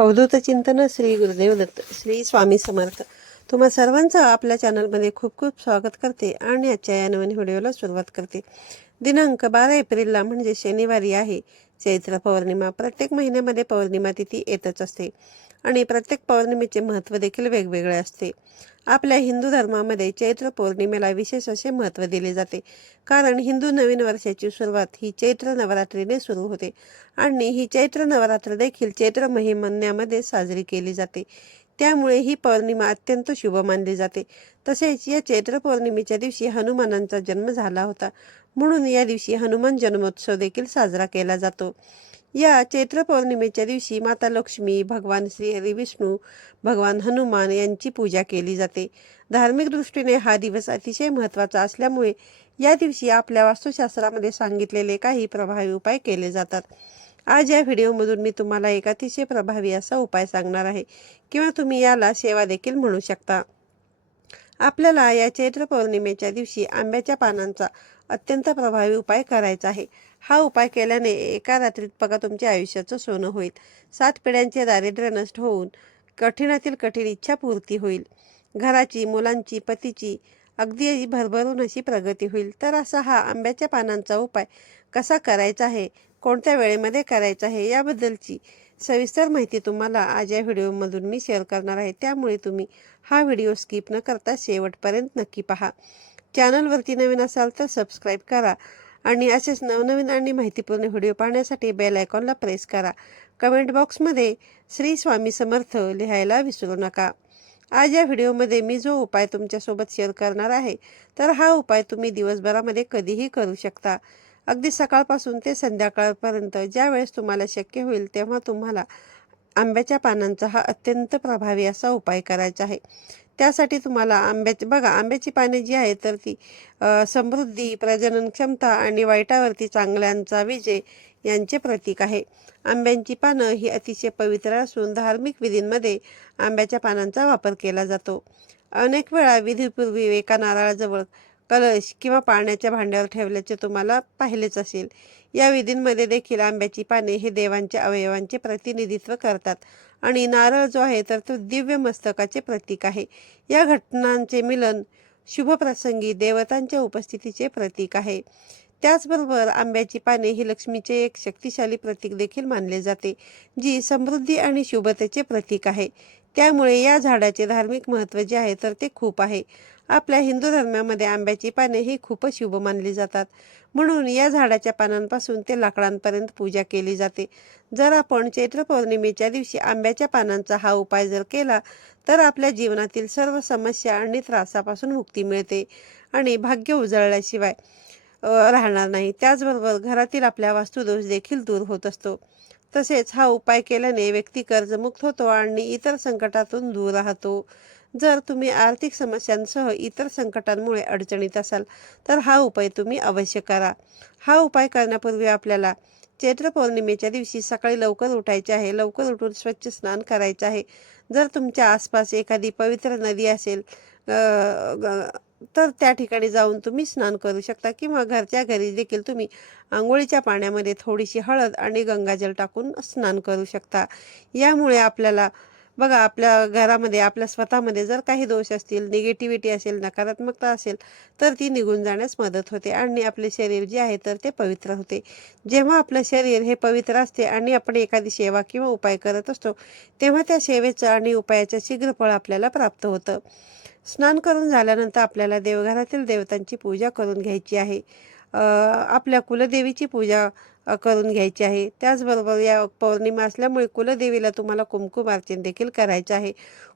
अवधूत चिंतन श्री गुरुदेव दत्त श्री स्वामी समर्थ. तुम्हा सर्वांचं आपल्या चॅनलमध्ये खूप खूप स्वागत करते आणि आजच्या या नवीन व्हिडिओला सुरुवात करते. दिनांक बारा एप्रिलला म्हणजे शनिवारी आहे. चैत्र पौर्णिमा प्रत्येक महिन्यामध्ये पौर्णिमा तिथी येतच असते. आणि प्रत्येक पौर्णिमेचे महत्त्व देखील वेगवेगळे असते. आपल्या हिंदू धर्मामध्ये चैत्र पौर्णिमेला विशेष असे महत्त्व दिले जाते. कारण हिंदू नवीन वर्षाची सुरुवात ही चैत्र नवरात्रीने सुरू होते आणि ही चैत्र नवरात्र देखील चैत्र महिन्यामध्ये साजरी केली जाते. त्यामुळे ही पौर्णिमा अत्यंत शुभ मानली जाते. तसेच या चैत्र पौर्णिमेच्या दिवशी हनुमानांचा जन्म झाला होता. म्हणून या दिवशी हनुमान जन्मोत्सव देखील साजरा केला जातो. या चैत्र पौर्णिमेच्या दिवशी माता लक्ष्मी भगवान श्री हरी विष्णू भगवान हनुमान यांची पूजा केली जाते. धार्मिक दृष्टीने हा दिवस अतिशय महत्त्वाचा असल्यामुळे या दिवशी आपल्या वास्तुशास्त्रामध्ये सांगितलेले काही प्रभावी उपाय केले जातात. आज या व्हिडिओमधून मी तुम्हाला एक अतिशय प्रभावी असा उपाय सांगणार आहे किंवा तुम्ही याला सेवा देखील म्हणू शकता. आपल्याला या चैत्र पौर्णिमेच्या दिवशी आंब्याच्या पानांचा अत्यंत प्रभावी उपाय करायचा आहे. हा उपाय केल्याने एका रात्रीत बघा तुमच्या आयुष्याचं सोनं होईल. सात पिढ्यांचे दारिद्र्य नष्ट होऊन कठीणातील कठीण इच्छा पूर्ती होईल. घराची मुलांची पतीची अगदी भरभरून अशी प्रगती होईल. तर असा हा आंब्याच्या पानांचा उपाय कसा करायचा आहे? कोणत्या वेळेमध्ये करायचा आहे? याबद्दलची सविस्तर माहिती तुम्हाला आज या व्हिडिओमधून मी शेअर करणार आहे. त्यामुळे तुम्ही हा व्हिडिओ स्किप न करता शेवटपर्यंत नक्की पहा. चॅनलवरती नवीन असाल तर सबस्क्राईब करा. आणि असेच नवनवीन आणि माहितीपूर्ण व्हिडिओ पाहण्यासाठी बेल आयकॉनला प्रेस करा. कमेंट बॉक्समध्ये श्री स्वामी समर्थ लिहायला विसरू नका. आज या व्हिडिओमध्ये मी जो उपाय तुमच्यासोबत शेअर करणार आहे तर हा उपाय तुम्ही दिवसभरामध्ये कधीही करू शकता. अगदी सकाळपासून ते संध्याकाळपर्यंत ज्या वेळेस तुम्हाला शक्य होईल तेव्हा तुम्हाला आंब्याच्या पानांचा हा अत्यंत प्रभावी असा उपाय करायचा आहे. त्यासाठी तुम्हाला आंब्याची बघा आंब्याची पाने जी आहेत तर ती समृद्धी प्रजनन क्षमता आणि वाईटावरती चांगल्यांचा विजय यांचे प्रतीक आहे. आंब्यांची पानं ही अतिशय पवित्र असून धार्मिक विधींमध्ये आंब्याच्या पानांचा वापर केला जातो. अनेक वेळा विधीपूर्वी एका नारळाजवळ कलश किंवा पाण्याच्या भांड्यावर ठेवल्याचे तुम्हाला पाहिलेच असेल. या विधींमध्ये देखील आंब्याची पाने हे देवांच्या अवयवांचे प्रतिनिधित्व करतात आणि नारळ जो आहे तर तो दिव्य मस्तकाचे प्रतीक आहे. या घटनांचे मिलन शुभप्रसंगी देवतांच्या उपस्थितीचे प्रतीक आहे. त्याचबरोबर आंब्याची पाने ही लक्ष्मीचे एक शक्तिशाली प्रतीक देखील मानले जाते जी समृद्धी आणि शुभतेचे प्रतीक आहे. त्यामुळे या झाडाचे धार्मिक महत्त्व जे आहे तर ते खूप आहे. आपल्या हिंदू धर्मामध्ये आंब्याची पाने ही खूपच शुभ मानली जातात. म्हणून या झाडाच्या पानांपासून ते लाकडांपर्यंत पूजा केली जाते. जर आपण चैत्र पौर्णिमेच्या दिवशी आंब्याच्या पानांचा हा उपाय जर केला तर आपल्या जीवनातील सर्व समस्या आणि त्रासापासून मुक्ती मिळते आणि भाग्य उजळल्याशिवाय राहणार नाही. त्याचबरोबर घरातील आपल्या वास्तुदोष देखील दूर होत असतो. तसेच हा उपाय केल्याने व्यक्ती कर्जमुक्त होतो आणि इतर संकटातून दूर राहतो. जर तुम्ही आर्थिक समस्यांसह इतर संकटांमुळे अडचणीत असाल तर हा उपाय तुम्ही अवश्य करा. हा उपाय करण्यापूर्वी आपल्याला चैत्र पौर्णिमेच्या दिवशी सकाळी लवकर उठायचे आहे. लवकर उठून स्वच्छ स्नान करायचे आहे. जर तुमच्या आसपास एखादी पवित्र नदी असेल तर त्या ठिकाणी जाऊन तुम्ही स्नान करू शकता किंवा घरच्या घरी देखील तुम्ही आंघोळीच्या पाण्यामध्ये थोडीशी हळद आणि गंगाजल टाकून स्नान करू शकता. यामुळे आपल्याला बघा आपल्या घरामध्ये आपल्या स्वतःमध्ये जर काही दोष असतील निगेटिव्हिटी असेल नकारात्मकता असेल तर ती निघून जाण्यास मदत होते आणि आपले शरीर जे आहे तर ते पवित्र होते. जेव्हा आपलं शरीर हे पवित्र असते आणि आपण एखादी सेवा किंवा उपाय करत असतो तेव्हा त्या सेवेचं आणि उपायाचं शीघ्र फळ आपल्याला प्राप्त होतं. स्नान करून झाल्यानंतर आपल्याला देवघरातील देवतांची पूजा करून घ्यायची आहे. आपल्या कुलदेवीची पूजा करून घ्यायची आहे. त्याचबरोबर या पौर्णिमा असल्यामुळे कुलदेवीला तुम्हाला कुमकुम अर्चन देखील करायचं आहे.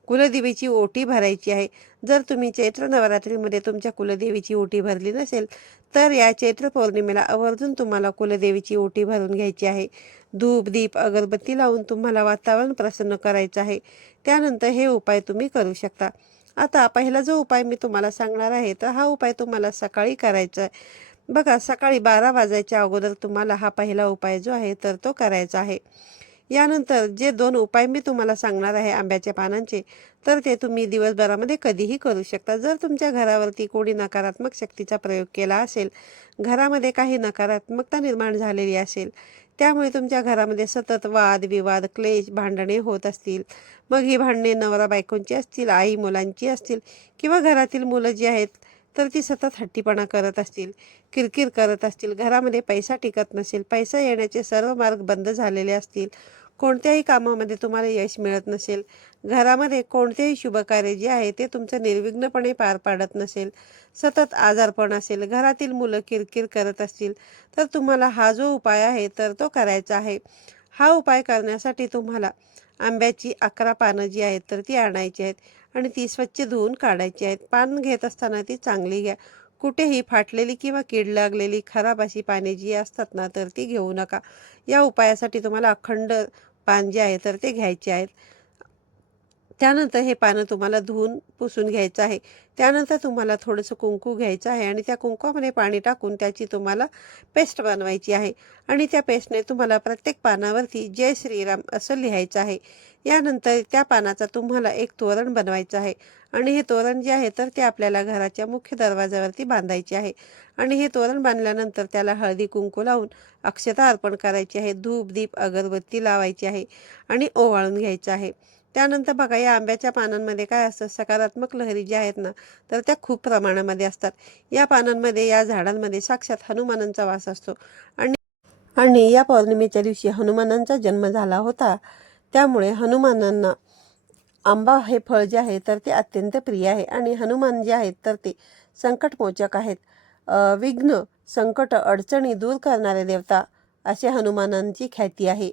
कुलदेवीची ओटी भरायची आहे. जर तुम्ही चैत्र नवरात्रीमध्ये तुमच्या कुलदेवीची ओटी भरली नसेल तर या चैत्र पौर्णिमेला आवर्जून तुम्हाला कुलदेवीची ओटी भरून घ्यायची आहे. धूप दीप अगरबत्ती लावून तुम्हाला वातावरण प्रसन्न करायचं आहे. त्यानंतर हे उपाय तुम्ही करू शकता. आता पहिला जो उपाय मी तुम्हाला सांगणार आहे तर हा उपाय तुम्हाला सकाळी करायचा आहे. बघा सकाळी बारा वाजायच्या अगोदर तुम्हाला हा पहिला उपाय जो आहे तर तो करायचा आहे. यानंतर जे दोन उपाय मी तुम्हाला सांगणार आहे आंब्याच्या पानांचे तर ते तुम्ही दिवसभरामध्ये कधीही करू शकता. जर तुमच्या घरावरती कोणी नकारात्मक शक्तीचा प्रयोग केला असेल घरामध्ये काही नकारात्मकता निर्माण झालेली असेल त्यामुळे तुमच्या घरामध्ये सतत वाद विवाद क्लेश भांडणे होत असतील. मग ही भांडणे नवरा बायकोंची असतील आई मुलांची असतील किंवा घरातील मुलं जी आहेत तर ती सतत हट्टीपणा करत असतील किरकिर करत असतील घरामध्ये पैसा टिकत नसेल पैसा येण्याचे सर्व मार्ग बंद झालेले असतील. कोणत्याही कामामध्ये तुम्हाला यश मिळत नसेल घरामध्ये कोणतेही शुभकार्य जे आहे ते तुमचं निर्विघ्नपणे पार पाडत नसेल सतत आजारपण असेल घरातील मुलं किरकिर करत असतील तर तुम्हाला हा जो उपाय आहे तर तो करायचा आहे. हा उपाय करण्यासाठी तुम्हाला आंब्याची अकरा पानं जी आहेत तर ती आणायची आहेत आणि ती स्वच्छ धुवून काढायची आहेत. पान घेत असताना ती चांगली घ्या. कुठेही फाटलेली किंवा कीड लागलेली खराब अशी पाने जी असतात ना तर ती घेऊ नका. या उपायासाठी तुम्हाला अखंड पान जे आहे तर ते घ्यायचे आहेत. त्यानंतर हे पानं तुम्हाला धुवून पुसून घ्यायचं आहे. त्यानंतर तुम्हाला थोडंसं कुंकू घ्यायचं आहे आणि त्या कुंकूमध्ये पाणी टाकून त्याची तुम्हाला पेस्ट बनवायची आहे. आणि त्या पेस्टने तुम्हाला प्रत्येक पानावरती जय श्रीराम असं लिहायचं आहे. यानंतर त्या पानाचा तुम्हाला एक तोरण बनवायचं आहे. आणि हे तोरण जे आहे तर ते आपल्याला घराच्या मुख्य दरवाजावरती बांधायचे आहे. आणि हे तोरण बांधल्यानंतर त्याला हळदी कुंकू लावून अक्षता अर्पण करायची आहे. धूप दीप अगरबत्ती लावायची आहे आणि ओवाळून घ्यायचं आहे. त्यानंतर बघा या आंब्याच्या पानांमध्ये काय असतं? सकारात्मक लहरी ज्या आहेत ना तर त्या खूप प्रमाणामध्ये असतात. या पानांमध्ये या झाडांमध्ये साक्षात हनुमानांचा वास असतो. आणि आणि या पौर्णिमेच्या दिवशी हनुमानांचा जन्म झाला होता. त्यामुळे हनुमानांना आंबा हे फळ जे आहे तर ते अत्यंत प्रिय आहे. आणि हनुमान जे आहेत तर ते संकटमोचक आहेत. विघ्न संकट अडचणी दूर करणारे देवता असे हनुमानांची ख्याती आहे.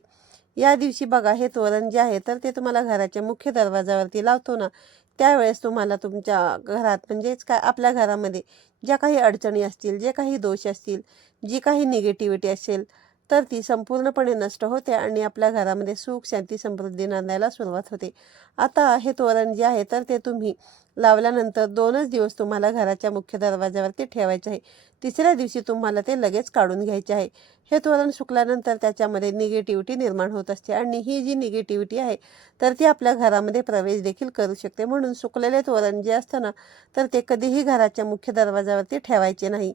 या दिवशी बघा हे तोरण जे आहे तर ते तुम्हाला घराच्या मुख्य दरवाजावरती लावतो ना त्यावेळेस तुम्हाला तुमच्या घरात म्हणजेच काय आपल्या घरामध्ये ज्या काही अडचणी असतील जे काही दोष असतील जी काही निगेटिव्हिटी असेल तर ती संपूर्णपणे नष्ट होते आणि आपल्या घरामध्ये सुख शांती समृद्धी नांदायला सुरुवात होते. आता हे तोरण जे आहे तर ते तुम्ही लावल्यानंतर दोनच दिवस तुम्हाला घराच्या मुख्य दरवाजावरती ठेवायचे आहे. तिसऱ्या दिवशी तुम्हाला ते लगेच काढून घ्यायचे आहे. हे तोरण सुकल्यानंतर त्याच्यामध्ये निगेटिव्हिटी निर्माण होत असते आणि ही जी निगेटिव्हिटी आहे तर ती आपल्या घरामध्ये प्रवेश देखील करू शकते. म्हणून सुकलेले तोरण जे असतं ना तर ते कधीही घराच्या मुख्य दरवाजावरती ठेवायचे नाही.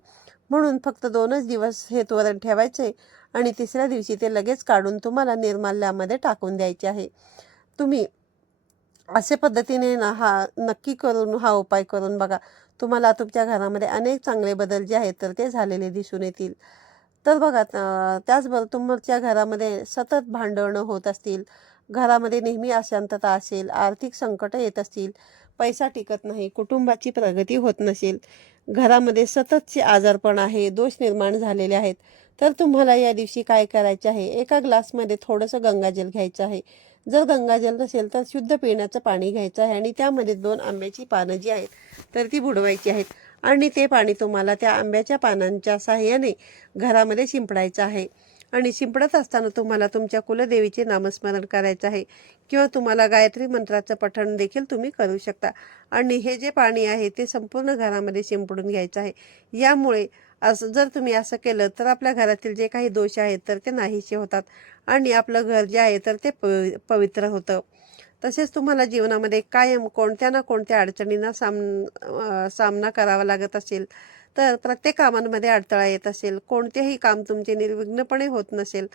म्हणून फक्त दोनच दिवस हे तोरण ठेवायचे. आणि तिसऱ्या दिवशी ते लगेच काढून तुम्हाला निर्माल्यामध्ये टाकून द्यायचे आहे. तुम्ही असे पद्धतीने ना हा नक्की करून हा उपाय करून बघा. तुम्हाला तुमच्या घरामध्ये अनेक चांगले बदल जे आहेत तर ते झालेले दिसून येतील. तर बघा त्याचबरोबर तुमच्या घरामध्ये सतत भांडणं होत असतील. घरामध्ये नेहमी अशांतता असेल आर्थिक संकट येत असतील. पैसा टिकत नाही कुटुंबाची प्रगती होत नसेल. घरामध्ये सततचे आजारपण आहे दोष निर्माण झालेले आहेत. तर तुम्हाला या दिवशी काय करायचे आहे? एका ग्लासमध्ये थोडंसं गंगाजल घ्यायचं आहे. जर गंगाजल नसेल तर शुद्ध पिण्याचं पाणी घ्यायचं आहे आणि त्यामध्ये दोन आंब्याची पानं जी आहेत तर ती बुडवायची आहेत. आणि ते पाणी तुम्हाला त्या आंब्याच्या पानांच्या साहाय्याने घरामध्ये शिंपडायचं आहे. आणि शिंपडत असताना तुम्हाला तुमच्या कुलदेवीचे नामस्मरण करायचं आहे किंवा तुम्हाला गायत्री मंत्राचं पठण देखील तुम्ही करू शकता. आणि हे जे पाणी आहे ते संपूर्ण घरामध्ये शिंपडून घ्यायचं आहे. यामुळे असं जर तुम्ही असं केलं तर आपल्या घरातील जे काही दोष आहेत तर ते नाहीसे होतात आणि आपलं घर जे आहे तर ते पवि पवित्र होतं. तसेच तुम्हाला जीवनामध्ये कायम कोणत्या ना कोणत्या अडचणींना साम सामना करावा लागत असेल तर प्रत्येक कामांमध्ये अडथळा येत असेल कोणतेही काम तुमचे निर्विघ्नपणे होत नसेल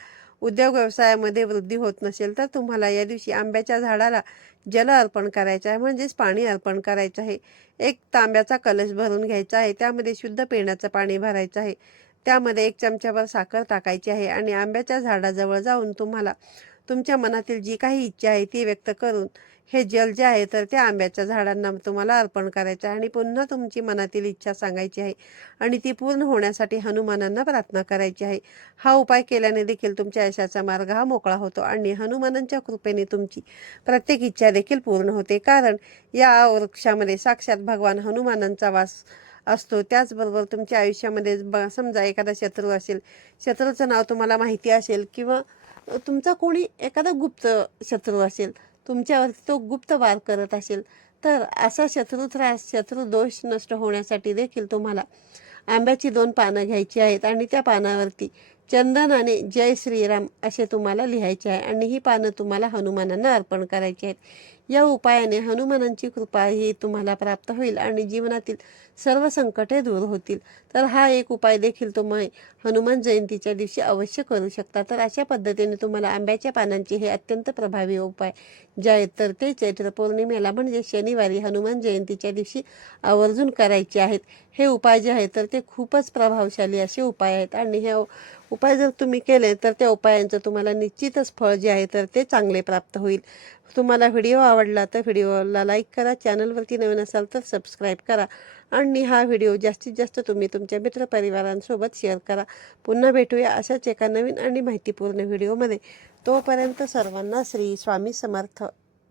उद्योग व्यवसायामध्ये वृद्धी होत नसेल तर तुम्हाला या दिवशी आंब्याच्या झाडाला जल अर्पण करायचं आहे म्हणजेच पाणी अर्पण करायचं आहे. एक तांब्याचा कलश भरून घ्यायचा आहे त्यामध्ये शुद्ध पिण्याचं पाणी भरायचं आहे. त्यामध्ये एक चमच्यावर साखर टाकायची आहे आणि आंब्याच्या झाडाजवळ जाऊन तुम्हाला तुमच्या मनातील जी काही इच्छा आहे ती व्यक्त करून हे जल जे आहे तर त्या आंब्याच्या झाडांना तुम्हाला अर्पण करायचं आहे आणि पुन्हा तुमची मनातील इच्छा सांगायची आहे आणि ती पूर्ण होण्यासाठी हनुमानांना प्रार्थना करायची आहे. हा उपाय केल्याने देखील तुमच्या यशाचा मार्ग हा मोकळा होतो आणि हनुमानांच्या कृपेने तुमची प्रत्येक इच्छा देखील पूर्ण होते. कारण या वृक्षामध्ये साक्षात भगवान हनुमानांचा वास असतो. त्याचबरोबर तुमच्या आयुष्यामध्ये ब समजा एखादा शत्रू असेल शत्रूचं नाव तुम्हाला माहिती असेल किंवा तुमचा कोणी एखादा गुप्त शत्रू असेल तुमच्यावरती तो गुप्त वार करत असेल तर असा शत्रू त्रास शत्रू दोष नष्ट होण्यासाठी देखील तुम्हाला आंब्याची दोन पानं घ्यायची आहेत आणि त्या पानावरती चंदनाने जय श्रीराम असे तुम्हाला लिहायचे आहे. आणि ही पानं तुम्हाला हनुमानांना अर्पण करायची आहेत. या उपायाने हनुमानांची कृपा ही तुम्हाला प्राप्त होईल आणि जीवनातील सर्व संकटे दूर होतील. तर हा एक उपाय देखील तुम्ही हनुमान जयंतीच्या दिवशी अवश्य करू शकता. तर अशा पद्धतीने तुम्हाला आंब्याच्या पानांचे हे अत्यंत प्रभावी उपाय जे आहेत तर ते चैत्र पौर्णिमेला म्हणजे शनिवारी हनुमान जयंतीच्या दिवशी आवर्जून करायचे आहेत. हे उपाय जे आहेत तर ते खूपच प्रभावशाली असे उपाय आहेत. आणि हे उपाय जर तुम्ही केले तर त्या उपायांचं तुम्हाला निश्चितच फळ जे आहे तर ते चांगले प्राप्त होईल. तुम्हाला व्हिडिओ आवडला तर व्हिडिओला लाईक करा चॅनलवरती नवीन असाल तर सबस्क्राईब करा आणि हा व्हिडिओ जास्तीत जास्त तुम्ही तुमच्या मित्रपरिवारांसोबत शेअर करा. पुन्हा भेटूया अशाच एका नवीन आणि माहितीपूर्ण व्हिडिओमध्ये. तोपर्यंत सर्वांना श्री स्वामी समर्थ.